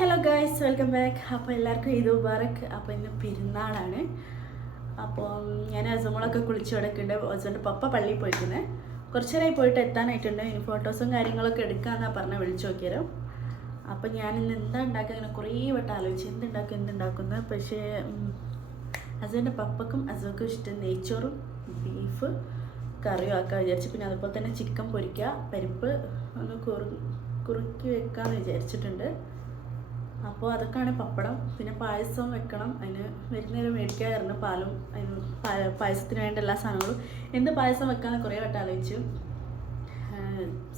Hello guys welcome back അപ്പോൾ എല്ലാവർക്കും ഈദ് മുബാറക്. അപ്പോൾ ഇന്ന് പെരുന്നാളാണ്. അപ്പോൾ ഞാൻ അസമോളൊക്കെ കുളിച്ച് കിടക്കുന്നുണ്ട്. ഹസ്ബൻഡ് പപ്പ പള്ളിയിൽ പോയിട്ടുണ്ട് കുറച്ച് നേരമായി പോയിട്ട് എത്താനായിട്ടുണ്ട്. ഇനി ഫോട്ടോസും കാര്യങ്ങളൊക്കെ എടുക്കാമെന്നാണ് പറഞ്ഞ് വിളിച്ചു നോക്കിയത്. അപ്പോൾ ഞാൻ ഇന്ന് എന്താ ഉണ്ടാക്കുക? ഇങ്ങനെ കുറേ വട്ടം ആലോചിച്ച് എന്തുണ്ടാക്കും എന്തുണ്ടാക്കുന്നത് പക്ഷേ ഹസ്ബൻഡ് പപ്പക്കും അസുഖക്കും ഇഷ്ടം നെയ്ച്ചോറും ബീഫ് കറിയും ആക്കാൻ വിചാരിച്ചു. പിന്നെ അതുപോലെ തന്നെ ചിക്കൻ പൊരിക്കുക പരിപ്പ് ഒന്ന് കുറു കുറുക്കി വെക്കാമെന്ന് വിചാരിച്ചിട്ടുണ്ട്. അപ്പോൾ അതൊക്കെയാണ് പപ്പടം. പിന്നെ പായസം വെക്കണം. അതിന് വരുന്നേരം മേടിക്കാറുണ്ട് പാലും അതിന് പായസത്തിന് വേണ്ട എല്ലാ സാധനങ്ങളും. എന്ത് പായസം വെക്കാമെന്ന് കുറേ വട്ടം ആലോചിച്ചു.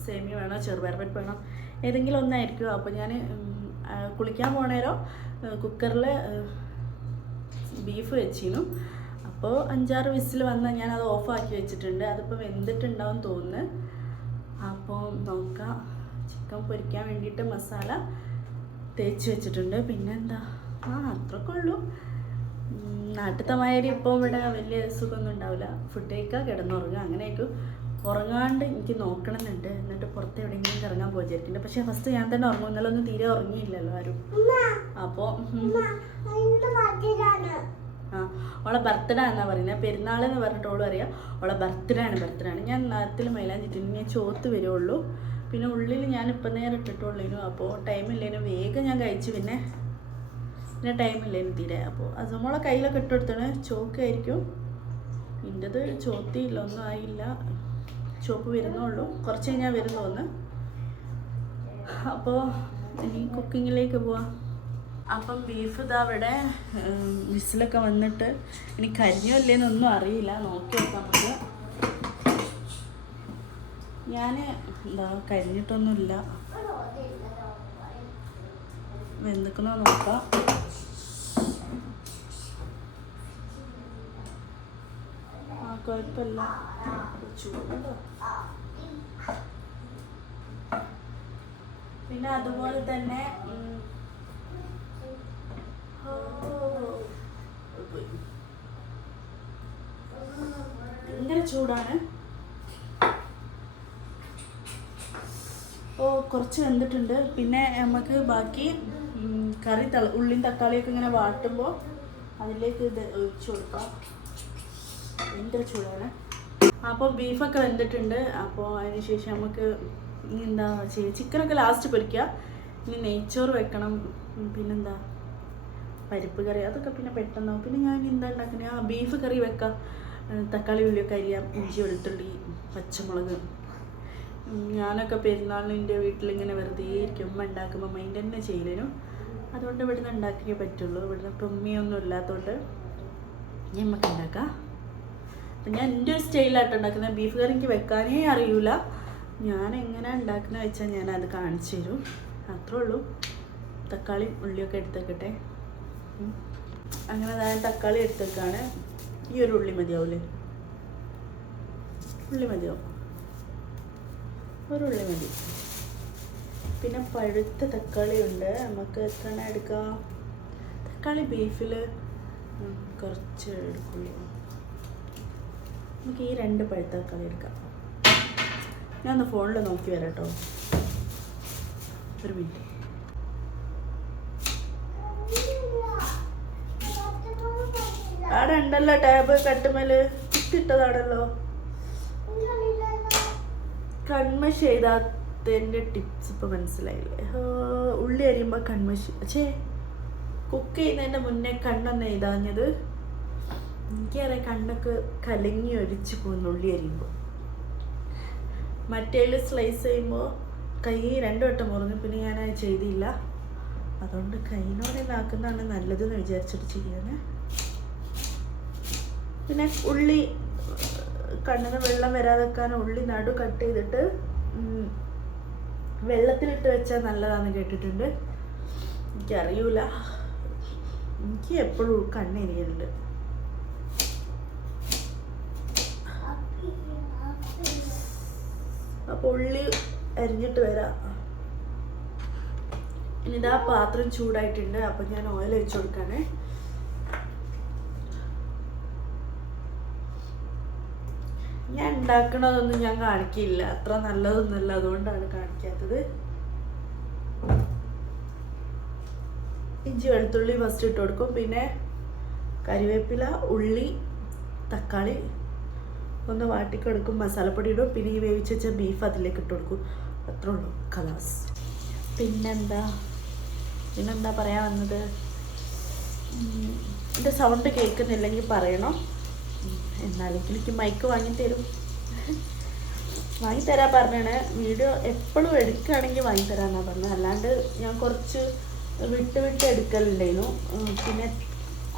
സേമിയ വേണോ? ചെറുപയർപ്പറ്റ് വേണോ? ഏതെങ്കിലും ഒന്നായിരിക്കും. അപ്പോൾ ഞാൻ കുളിക്കാൻ പോണേരോ കുക്കറിൽ ബീഫ് വെച്ചിരുന്നു. അപ്പോൾ അഞ്ചാറ് വിസിൽ വന്നാൽ ഞാൻ അത് ഓഫാക്കി വെച്ചിട്ടുണ്ട്. അതിപ്പോൾ വെന്തിട്ടുണ്ടാവും തോന്നുന്നു. അപ്പോൾ നോക്കാം. ചിക്കൻ പൊരിക്കാൻ വേണ്ടിയിട്ട് മസാല തേച്ച് വെച്ചിട്ടുണ്ട്. പിന്നെന്താ? ആ അത്രയൊക്കെ ഉള്ളൂ. നാട്ടുത്തമായാലും മാതിരി ഇപ്പോൾ ഇവിടെ വലിയ സുഖമൊന്നും ഉണ്ടാവില്ല. ഫുഡ് കഴിക്കുക കിടന്നുറങ്ങുക അങ്ങനെയൊക്കെ ഉറങ്ങാണ്ട് എനിക്ക് നോക്കണമെന്നുണ്ട്. എന്നിട്ട് പുറത്ത് എവിടെയെങ്കിലും ഇറങ്ങാൻ പോയി വിചാരിക്കുന്നുണ്ട് പക്ഷേ ഫസ്റ്റ് ഞാൻ തന്നെ ഉറങ്ങും. ഇന്നലെ തീരെ ഉറങ്ങിയില്ലല്ലോ ആരും. അപ്പോൾ ആ ഓളെ ബർത്ത്ഡേ എന്നാ പറയുന്നത് പെരുന്നാൾ എന്ന് പറഞ്ഞിട്ട് ഓളും പറയാം. ഓളെ ബർത്ത്ഡേ ആണ് ബർത്ത്ഡേ ആണ്. ഞാൻ നാട്ടിൽ മൈലാഞ്ചിട്ടിന് ഞാൻ ചോത്ത് വരുവുള്ളൂ പിന്നെ ഉള്ളിൽ ഞാൻ ഇപ്പം നേരം ഇട്ടിട്ടുള്ളൂ അപ്പോൾ ടൈമില്ലേനും. വേഗം ഞാൻ കഴിച്ചു. പിന്നെ പിന്നെ ടൈമില്ലേനും തീരെ. അപ്പോൾ അത് നമ്മളെ കയ്യിലൊക്കെ ഇട്ടെടുത്താണ്. ചോക്കായിരിക്കും. എന്റെത് ചോത്തിയില്ല. ഒന്നും ആയില്ല. ചോപ്പ് വരുന്നുള്ളൂ. കുറച്ച് കഴിഞ്ഞാൽ വരും തോന്നുന്നു അപ്പോൾ ഇനി കുക്കിങ്ങിലേക്ക് പോവാം. അപ്പം ബീഫ് ഇതാ അവിടെ വിസിലൊക്കെ വന്നിട്ട് ഇനി കരിഞ്ഞോ ഇല്ലേന്നൊന്നും അറിയില്ല. നോക്കി നോക്കാം നമുക്ക്. ഞാൻ എന്താ കരിഞ്ഞിട്ടൊന്നുമില്ല വെന്തിക്കണോ നോക്കാം. ആ കുഴപ്പമില്ല. പിന്നെ അതുപോലെ തന്നെ. ഭയങ്കര ചൂടാണ് ഓ കുറച്ച് വെന്തിട്ടുണ്ട്. പിന്നെ നമുക്ക് ബാക്കി കറി തള ഉള്ളിയും തക്കാളിയൊക്കെ ഇങ്ങനെ വാട്ടുമ്പോൾ അതിലേക്ക് ഇത് ഒഴിച്ചു കൊടുക്കാം. ഭയങ്കര ചൂടാണ്. അപ്പോൾ ബീഫൊക്കെ വെന്തിട്ടുണ്ട്. അപ്പോൾ അതിന് ശേഷം നമുക്ക് എന്താ ചെയ്യുക ചിക്കനൊക്കെ ലാസ്റ്റ് പൊരിക്കുക ഇനി നെയ്ച്ചോറ് വെക്കണം. പിന്നെന്താ? പരിപ്പ് കറി. അതൊക്കെ പിന്നെ പെട്ടെന്ന് പിന്നെ ഞാൻ എന്താ ഉണ്ടാക്കുന്നത് ആ ബീഫ് കറി വെക്കാം. തക്കാളി ഉള്ളിയൊക്കെ അരിയാം. ഇഞ്ചി വെളുത്തുള്ളി പച്ചമുളക്. ഞാനൊക്കെ പെരുന്നാളിന് എന്റെ വീട്ടിലിങ്ങനെ വെറുതെ ഇരിക്കും. ഉമ്മ ഉണ്ടാക്കുമ്പോൾ മൈൻഡ് തന്നെ ചെയ്യലും അതുകൊണ്ട് ഇവിടുന്ന് ഉണ്ടാക്കിയേ പറ്റുള്ളൂ. ഇവിടുന്ന് ഇപ്പം ഉമ്മയൊന്നും ഇല്ലാത്തതുകൊണ്ട് നമുക്ക് ഉണ്ടാക്കാം. ഞാൻ എന്റെ ഒരു സ്റ്റൈലായിട്ട് ഉണ്ടാക്കുന്നത്. ബീഫ് കറി എനിക്ക് വെക്കാനേ അറിയൂല. ഞാൻ എങ്ങനെ ഉണ്ടാക്കുന്നത് വെച്ചാൽ ഞാൻ അത് കാണിച്ചു തരും. അത്രേ ഉള്ളൂ. തക്കാളി ഉള്ളിയൊക്കെ എടുത്തേക്കട്ടെ. അങ്ങനെ ഞാൻ തക്കാളി എടുത്തേക്കാണ്. ഈ ഒരു ഉള്ളി മതിയാവൂലേ? ഉള്ളി മതിയാവും. ഒരു ഉള്ളി മതി. പിന്നെ പഴുത്ത തക്കാളി ഉണ്ട്. നമുക്ക് എത്ര എണ്ണം എടുക്കാം? തക്കാളി ബീഫിൽ കുറച്ച് എടുക്കുള്ളൂ നമുക്ക് ഈ രണ്ട് പഴുത്ത തക്കാളി എടുക്കാം. ഞാൻ ഒന്ന് ഫോണിൽ നോക്കി വരാം കേട്ടോ ഒരു മിനിറ്റ് അവിടെ ഉണ്ടല്ലോ ടാബ് കട്ടുമൽ ഇട്ടിട്ടതാണല്ലോ കൺമഷി എഴുതാത്തതിന്റെ ടിപ്സ് ഇപ്പോൾ മനസ്സിലായില്ലേ? ഉള്ളി അരിയുമ്പോൾ കൺമഷി പക്ഷേ കുക്ക് ചെയ്യുന്നതിന്റെ മുന്നേ കണ്ണൊന്ന് എഴുതാഞ്ഞത്. എനിക്കറിയാം കണ്ണൊക്കെ കലങ്ങി ഒലിച്ച് പോകുന്നു ഉള്ളി അരിയുമ്പോൾ മറ്റേൽ സ്ലൈസ് ചെയ്യുമ്പോൾ കൈ രണ്ടു വട്ടം മുറിഞ്ഞു പിന്നെ ഞാൻ അത് ചെയ്തില്ല. അതുകൊണ്ട് കൈനോടെ ഇതാക്കുന്നതാണ് നല്ലതെന്ന് വിചാരിച്ചിട്ട് ചെയ്യാണ് പിന്നെ ഉള്ളി കണ്ണിന് വെള്ളം വരാതെക്കാൻ ഉള്ളി നടു കട്ട് ചെയ്തിട്ട് വെള്ളത്തിലിട്ട് വെച്ചാൽ നല്ലതാണെന്ന് കേട്ടിട്ടുണ്ട്. എനിക്കറിയൂല. എനിക്ക് എപ്പോഴും കണ്ണെരിയുന്നുണ്ട് അപ്പോൾ ഉള്ളി അരിഞ്ഞിട്ട് വരാം. ഇനി ഇതാ പാത്രം ചൂടായിട്ടുണ്ട്. അപ്പം ഞാൻ ഓയിൽ ഒഴിച്ചു കൊടുക്കാനേ ഞാൻ ഉണ്ടാക്കണതൊന്നും ഞാൻ കാണിക്കില്ല. അത്ര നല്ലതൊന്നുമല്ല. അതുകൊണ്ടാണ് കാണിക്കാത്തത്. ഇഞ്ചി വെളുത്തുള്ളി ഫസ്റ്റ് ഇട്ട് കൊടുക്കും. പിന്നെ കരിവേപ്പില ഉള്ളി തക്കാളി ഒന്ന് വാട്ടിക്കൊടുക്കും മസാലപ്പൊടി ഇടും. പിന്നെ ഈ വേവിച്ച് വെച്ച ബീഫ് അതിലേക്ക് ഇട്ട് കൊടുക്കും. അത്രേ ഉള്ളൂ കലാസ് പിന്നെന്താ? പിന്നെന്താ പറയാൻ വന്നത്? എന്റെ സൗണ്ട് കേൾക്കുന്നില്ലെങ്കിൽ പറയണം. എന്നാലെങ്കിൽ എനിക്ക് മൈക്ക് വാങ്ങി തരും വാങ്ങി തരാൻ പറഞ്ഞാണ്. വീഡിയോ എപ്പോഴും എടുക്കുകയാണെങ്കിൽ വാങ്ങി തരാമെന്നാണ് പറഞ്ഞത്. അല്ലാണ്ട് ഞാൻ കുറച്ച് വിട്ട് വിട്ട് എടുക്കലുണ്ടായിരുന്നു. പിന്നെ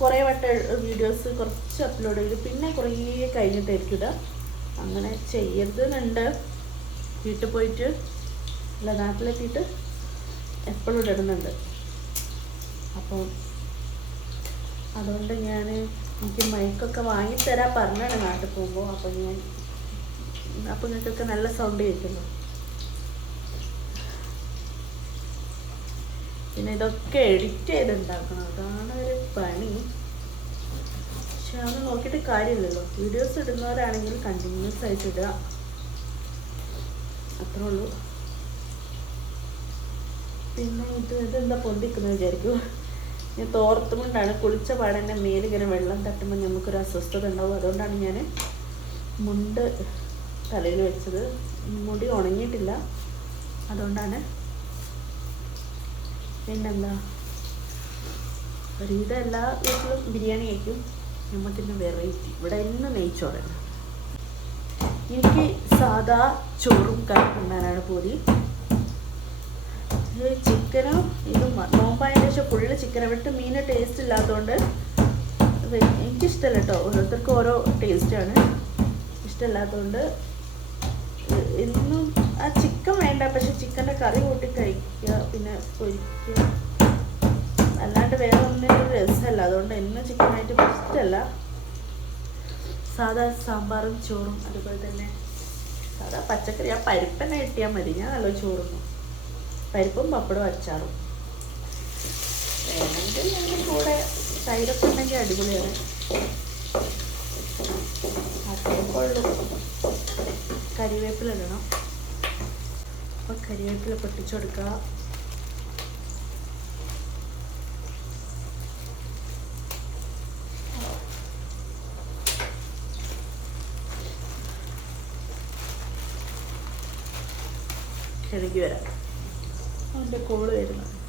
കുറേ വട്ടം വീഡിയോസ് കുറച്ച് അപ്ലോഡ് ചെയ്തു. പിന്നെ കുറേ കഴിഞ്ഞിട്ടായിരിക്കും അങ്ങനെ ചെയ്യരുതെന്നുണ്ട്. വീട്ടിൽ പോയിട്ട് അല്ല നാട്ടിലെത്തിയിട്ട് എപ്പോഴും ഇടുന്നുണ്ട്. അപ്പോൾ അതുകൊണ്ട് ഞാൻ എനിക്ക് മൈക്കൊക്കെ വാങ്ങിത്തരാൻ പറഞ്ഞാണ് നാട്ടിൽ പോകുമ്പോൾ. അപ്പോൾ ഞാൻ അപ്പോൾ നിങ്ങൾക്കൊക്കെ നല്ല സൗണ്ട് കേൾക്കുന്നു. പിന്നെ ഇതൊക്കെ എഡിറ്റ് ചെയ്തുണ്ടാക്കണം. അതാണ് ഒരു പണി. പക്ഷെ അതൊന്നും നോക്കിയിട്ട് കാര്യമില്ലല്ലോ. വീഡിയോസ് ഇടുന്നവരാണെങ്കിൽ കണ്ടിന്യൂസ് ആയിട്ട് ഇടുക. അത്രേ ഉള്ളൂ. പിന്നെ ഇത് ഇതെന്താ പൊന്തിക്കുന്നത് വിചാരിക്കും. ഞാൻ തോർത്തുകൊണ്ടാണ് കുളിച്ച പാടെ മേലിങ്ങനെ വെള്ളം തട്ടുമ്പോൾ നമുക്കൊരു അസ്വസ്ഥത ഉണ്ടാവും. അതുകൊണ്ടാണ് ഞാൻ മുണ്ട് തലയിൽ വെച്ചത്. മുടി ഉണങ്ങിയിട്ടില്ല. അതുകൊണ്ടാണ് പിന്നെന്താ? ഒരുവിധം എല്ലാ വീട്ടിലും ബിരിയാണി കഴിക്കും. നമുക്കിന്ന് വെറൈറ്റി ഇവിടെ ഇന്ന് നെയ്ച്ചോറാണ് എനിക്ക് സാധാ ചോറും കറി തിന്നാനാണ് പൂതി. ചിക്കനും ഇതും നോമ്പായതിനു ശേഷം ഫുള്ള് ചിക്കനെ വിട്ട് മീന് ടേസ്റ്റ് ഇല്ലാത്തതുകൊണ്ട് എനിക്കിഷ്ടമല്ല കേട്ടോ ഓരോരുത്തർക്കും ഓരോ ടേസ്റ്റാണ് ഇഷ്ടമില്ലാത്തതുകൊണ്ട് ഇന്നും ആ ചിക്കൻ വേണ്ട പക്ഷെ ചിക്കന്റെ കറി കൂട്ടി കഴിക്കുക പിന്നെ പൊരിക്കുക. അല്ലാണ്ട് വേറെ ഒന്നിനും രസമല്ല. അതുകൊണ്ട് എന്നും ചിക്കനായിട്ട് ഇഷ്ടമല്ല. സാധാ സാമ്പാറും ചോറും അതുപോലെ തന്നെ സാധാ പച്ചക്കറി. ആ പരിപ്പന്നെ കിട്ടിയാൽ മതി. ഞാൻ നല്ല ചോറും പരിപ്പും പപ്പടവും അച്ചാറും. വേണമെങ്കിൽ ഞങ്ങളുടെ കൂടെ തൈരൊക്കെ ഉണ്ടെങ്കിൽ അടിപൊളിയാണ്. അത്രയൊക്കെ ഉള്ളൂ കരിവേപ്പില ഇടണം. അപ്പോൾ കരിവേപ്പില പൊട്ടിച്ചു കൊടുക്കുക. വരാം. അതിന്റെ കോൾ വരുന്നു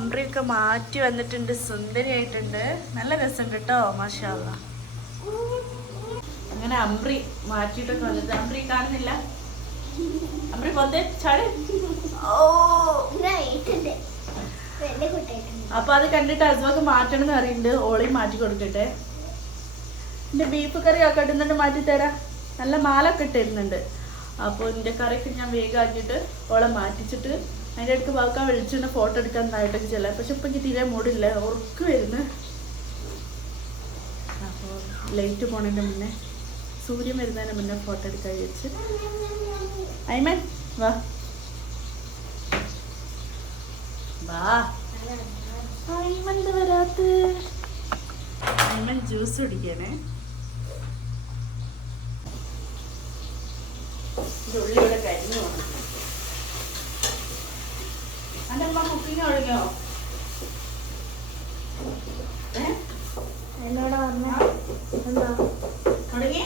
അമ്പ്രിയൊക്കെ മാറ്റി വന്നിട്ടുണ്ട് സുന്ദരിയായിട്ടുണ്ട്. നല്ല രസം കേട്ടോ മാഷാല്ല അങ്ങനെ അംബ്രി മാറ്റിയിട്ടൊക്കെ വന്നിട്ട് അംബ്രി കാണുന്നില്ല. അംബ്രി പൊന്തേ ചാടി. ഓ അപ്പൊ അത് കണ്ടിട്ട് അസുഖം മാറ്റണം എന്ന് അറിയുന്നുണ്ട് ഓളെയും മാറ്റി കൊടുക്കട്ടെ എന്റെ ബീഫ് കറി ഒക്കെ ഇടുന്നുണ്ട് മാറ്റി തരാ. നല്ല മാലൊക്കെ ഇട്ടിരുന്നുണ്ട്. അപ്പോൾ എന്റെ കറിക്ക് ഞാൻ വേഗം ആക്കിയിട്ട് ഓളെ മാറ്റിച്ചിട്ട് അതിന്റെ അടുത്ത് വാക്കാൻ വിളിച്ചിട്ട് ഫോട്ടോ എടുക്കാൻ നായിട്ടൊക്കെ ചില പക്ഷെ ഇപ്പം തീരെ മൂടില്ല. ഉറക്ക് വരുന്നു. അപ്പോൾ ലൈറ്റ് പോണതിന്റെ മുന്നേ സൂര്യൻ വരുന്നതിന് മുന്നേ ഫോട്ടോ എടുക്കാൻ വിചാരിച്ച്. ഐമൻ വാ. വാ. ഐമൻ ഐമൻ ജ്യൂസ് കുടിക്കാനേ കരിഞ്ഞു എന്നോട് പറഞ്ഞ. എന്താ? തുടങ്ങി.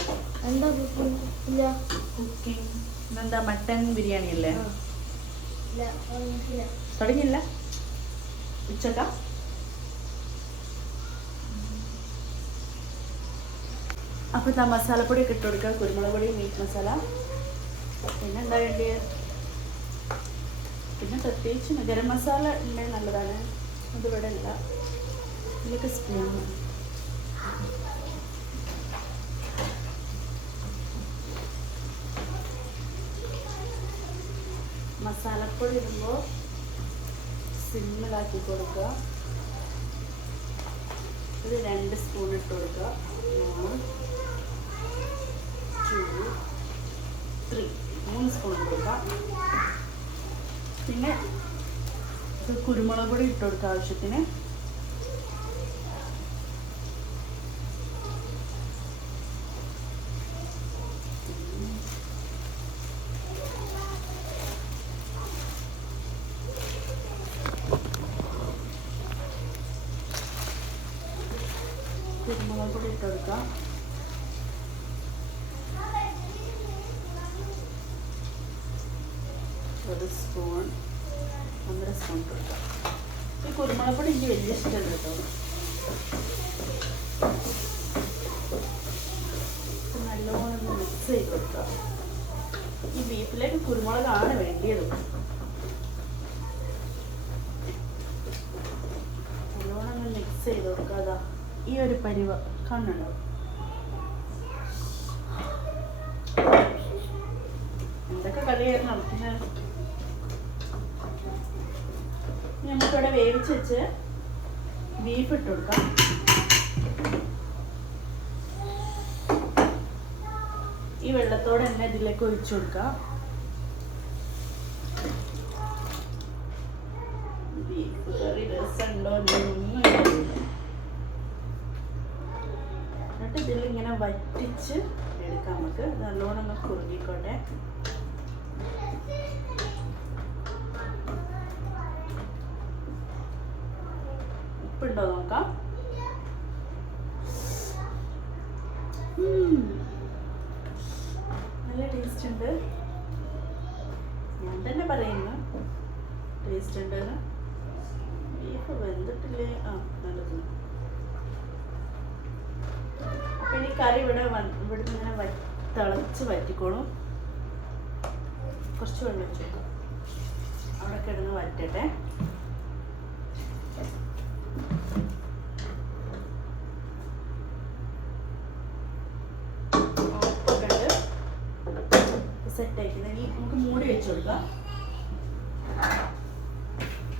എന്താ കുക്കിംഗ് ഇല്ല. കുക്കിംഗ് മട്ടൻ ബിരിയാണി അല്ലേ? തുടങ്ങിയില്ല? ഉച്ചക്ക? അപ്പോൾ മസാലപ്പൊടി ഒക്കെ ഇട്ട് കൊടുക്കുക കുരുമുളക് പൊടി മീറ്റ് മസാല. പിന്നെ എന്താ വേണ്ടിയത് പിന്നെ പ്രത്യേകിച്ച് ഗരം മസാല ഉണ്ടെങ്കിൽ നല്ലതാണ്. അതിവിടെ ഇല്ല. ഇതിലേക്ക് സ്പൂൺ മസാലപ്പൊടി ഇടുമ്പോൾ സിമ്മിലാക്കി കൊടുക്കുക. ഇത് രണ്ട് സ്പൂൺ ഇട്ട് കൊടുക്കുക. മൂന്ന് ത്രീ മൂന്ന് സ്പൂൺ കൊടുക്കുക. പിന്നെ കുരുമുളക് പൊടി ഇട്ട് കൊടുക്കുക ആവശ്യത്തിന് കുരുമുളക് പൊടി ഇട്ട് കൊടുക്കാം ഒരു സ്പൂൺ ഒന്നര സ്പൂൺ ഇട്ട് കൊടുക്കാം കുരുമുളക് എനിക്ക് വലിയ ഇഷ്ടമല്ല കേട്ടോ. നല്ലോണം മിക്സ് ചെയ്ത് കൊടുക്കാം ഈ ബീഫിലേക്ക് കുരുമുളകാണ് വേണ്ടിയത്. നല്ലോണം മിക്സ് ചെയ്ത് കൊടുക്കുക ഈ ഒരു പരിവ കാണുന്നുണ്ടോ? എന്തൊക്കെ കറിയായിരുന്നു നടത്തുന്നത് ഇനി നമുക്കിവിടെ വേവിച്ച് വെച്ച് ബീഫ് ഇട്ട് കൊടുക്കാം. ഈ വെള്ളത്തോടെ തന്നെ ഇതിലേക്ക് ഒഴിച്ചു കൊടുക്കാം. ബീഫ് കറി രസമുണ്ടോ എന്നിട്ട് ഇതിൽ ഇങ്ങനെ വറ്റിച്ച് എടുക്കാം നമുക്ക്. നല്ലോണം ഒന്ന് കുറുകിക്കോട്ടെ. തന്നെ പറയുന്നു. ടേസ്റ്റ് ഉണ്ട് ബീഫ് വെന്തിട്ടില്ലേ? ആ നല്ലത്. അപ്പൊ ഇനി കറി ഇവിടെ ഇവിടുന്ന് ഇങ്ങനെ വ- തിളച്ച് വറ്റിക്കോളും. കുറച്ച് വെള്ളം വെച്ച് അവിടെ കിടന്ന് വറ്റട്ടെ. മൂടി വെച്ച് കൊടുക്കാം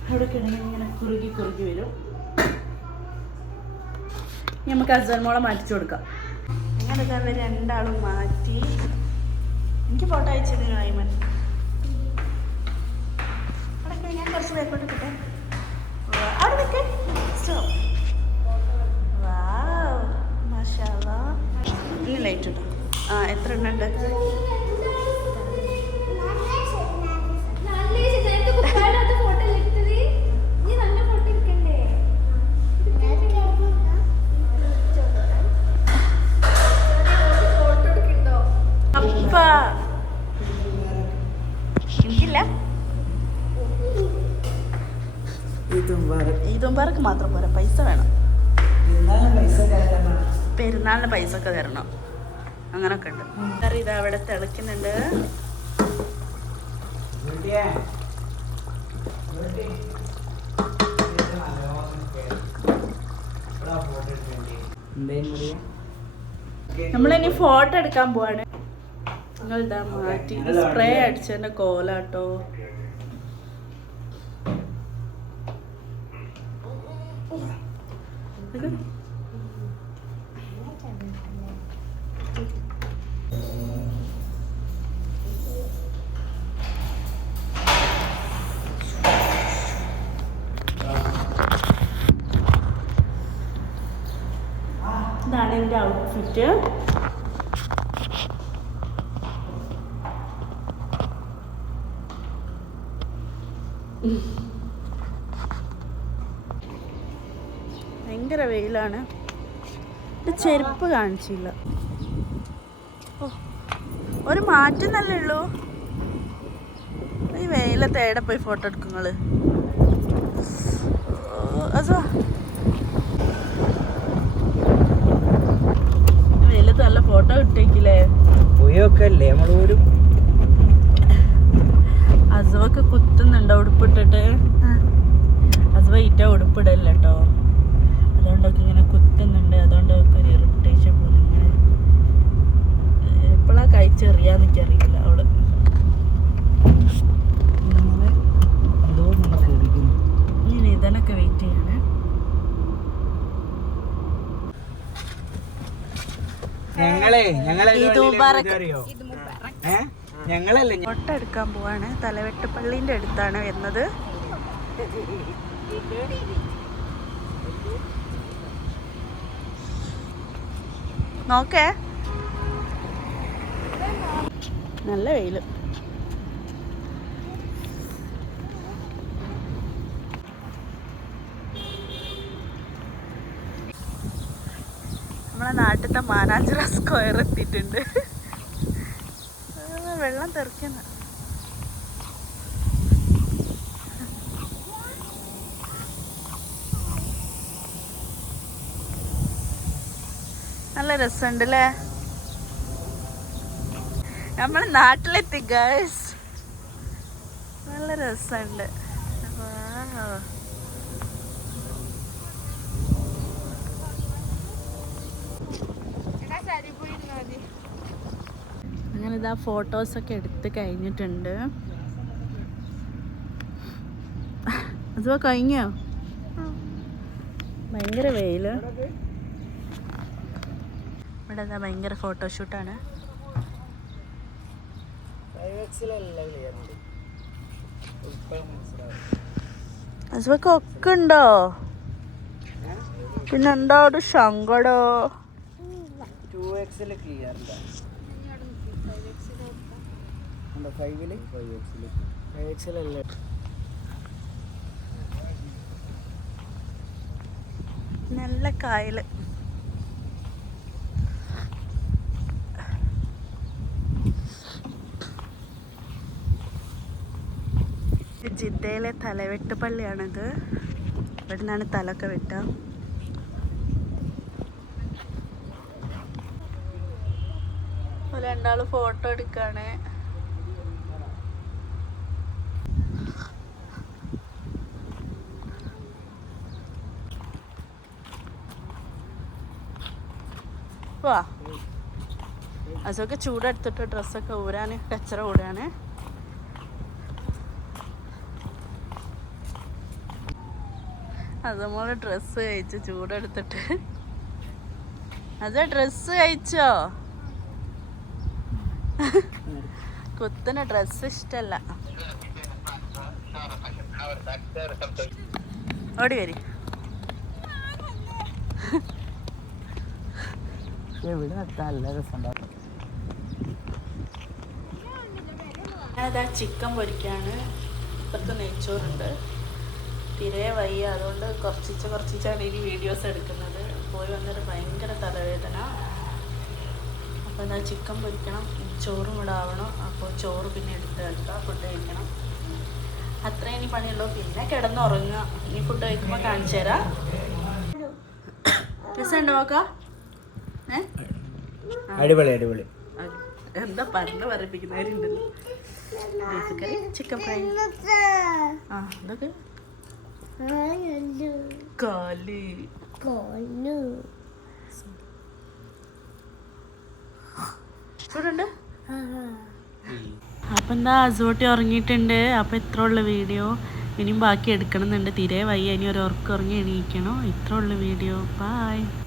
അവിടെ കിടന്ന് ഇങ്ങനെ കുറുകി കുറുകി വരും. നമുക്ക് അസൽമോളെ മാറ്റിച്ചു കൊടുക്കാം. അങ്ങനെ തന്നെ രണ്ടാളും മാറ്റി. എനിക്ക് ഫോട്ടോ അയച്ചിടുക ആയി അവിടെ ഞാൻ കുറച്ച് പേർക്കോട്ട് കിട്ടെ ലൈറ്റ് ഇട്ടോ? ആ എത്ര എണ്ണം ഉണ്ട്? പെരുന്നാളിന് പൈസ ഒക്കെ തരണം. അങ്ങനൊക്കെ ഉണ്ട് കറി ഇതാ അവിടെ തിളയ്ക്കുന്നുണ്ട്. മുറിയെ? നമ്മളിനി ഫോട്ടോ എടുക്കാൻ പോവാണ്. നിങ്ങൾ ഇതാ മാറ്റി. സ്പ്രേ അടിച്ചതിന്റെ കോലാട്ടോ. ഇത് ഭയങ്കര വെയിലാണ്. ചെരുപ്പ് കാണിച്ചില്ല. ഓ, ഒരു മാറ്റം തന്നെ ഉള്ളൂ. ഈ വെയിലത്തെ എവിടെ പോയി ഫോട്ടോ എടുക്കും അതാ വെയിലത്ത് നല്ല ഫോട്ടോ കിട്ടേക്കില്ലേ പോയൊക്കെ അല്ലേ? നമ്മളൊരു അസുവൊക്കെ കുത്തുന്നുണ്ടോ ഉടുപ്പിട്ടിട്ട്. അസുവ ഇറ്റ ഉടുപ്പിടല്ല കേട്ടോ അതുകൊണ്ടൊക്കെ ഇങ്ങനെ കുത്തുന്നുണ്ട്. അതുകൊണ്ട് ഒക്കെ ഒരു ഇറിറ്റേഷൻ പോലെ ഇങ്ങനെ എപ്പോഴാ കഴിച്ചെറിയാന്ന് എനിക്കറിയില്ല അവൾ. ഇനി ഇതിനൊക്കെ വെയിറ്റ് ചെയ്യണേ. ഞങ്ങളെ ഞങ്ങളെ ഈദ് മുബാറക്ക്. അറിയോ? ഏ? ഞങ്ങളല്ലേ ഫോട്ടോ എടുക്കാൻ പോവാണ്. തലവെട്ടപ്പള്ളിന്റെ അടുത്താണ് വരുന്നത്. നോക്കേ. നല്ല വെയിൽ. നമ്മളെ നാട്ടിലത്തെ മാനാഞ്ചിറ സ്ക്വയർ എത്തിയിട്ടുണ്ട്. വെള്ളം തെറിക്കുന്ന. നല്ല രസമുണ്ട് അല്ലേ നമ്മൾ നാട്ടിലെത്തി ഗേൾസ് നല്ല രസമുണ്ട്. Wow. അങ്ങനെ ഇതാ ഫോട്ടോസൊക്കെ എടുത്ത് കഴിഞ്ഞിട്ടുണ്ട്. അതുവാ കഴിഞ്ഞോ? ഭയങ്കര വെയിൽ. ഇവിടെ എന്താ ഭയങ്കര ഫോട്ടോഷൂട്ടാണ് അസുഖക്ക് ഒക്കെ ഉണ്ടോ? പിന്നെന്താ ഒരു സങ്കടോ? ടു എക്സിൽ ക്ലിയർ ഫൈവിൽ ഫൈവ് എക്സിൽ ഫൈവ് എക്സിലല്ലേ നല്ല കായൽ. ഇത് ജിദ്ദയിലെ തലവെട്ട് പള്ളിയാണിത്. ഇവിടെ നിന്നാണ് തലൊക്കെ വെട്ടുക രണ്ടാൾ ഫോട്ടോ എടുക്കാണ് വാ അതൊക്കെ ചൂടെടുത്തിട്ട് ഡ്രസ്സൊക്കെ ഊരാന് കച്ചറ ഊടാന് അത് മോൾ ഡ്രസ്സ് കഴിച്ചു ചൂടെടുത്തിട്ട്. അത് ഡ്രസ്സ് കഴിച്ചോ? കുത്തിന് ഡ്രസ്സ് ഇഷ്ടല്ല. ഓടി വരി. ഇവിടെ നിർത്താൻ നല്ല രസമുണ്ടാവും ഞാനതാ ചിക്കൻ പൊരിക്കാണ്. ഇപ്പുറത്ത് നെയ്ച്ചോറുണ്ട്. തിരെ വയ്യ. അതുകൊണ്ട് കുറച്ചിച്ച് കുറച്ചിച്ചാണ് ഇനി വീഡിയോസ് എടുക്കുന്നത്. പോയി വന്നിട്ട് ഭയങ്കര തലവേദന. അപ്പോൾ എന്താ ചിക്കൻ പൊരിക്കണം. ചോറും കൂടെ ആവണം. അപ്പോൾ ചോറ് പിന്നെ എടുത്ത് വെക്കാം ഫുഡ് കഴിക്കണം. അത്ര ഇനി പണിയുള്ളൂ. പിന്നെ കിടന്നുറങ്ങുക. ഇനി ഫുഡ് കഴിക്കുമ്പോൾ കാണിച്ചു തരാം. രസമുണ്ടോ നോക്കാം? ഏ? അടിപൊളി അടിപൊളി. എന്താ പറഞ്ഞ് പറയിപ്പിക്കുന്നവരുണ്ടല്ലോ. ബേസിക്കലി ചിക്കൻ ഫ്രൈ ആ എന്തൊക്കെ? കാൽ. ചൂടുണ്ട്? അപ്പം എന്താ അസോട്ടി ഉറങ്ങിയിട്ടുണ്ട്. അപ്പം ഇത്ര ഉള്ള വീഡിയോ. ഇനിയും ബാക്കി എടുക്കണമെന്നുണ്ട്. തീരെ വയ്യ. ഇനി ഒരു ഉറക്കം ഉറങ്ങി എണീക്കണം. ഇത്ര ഉള്ള വീഡിയോ. ബായ്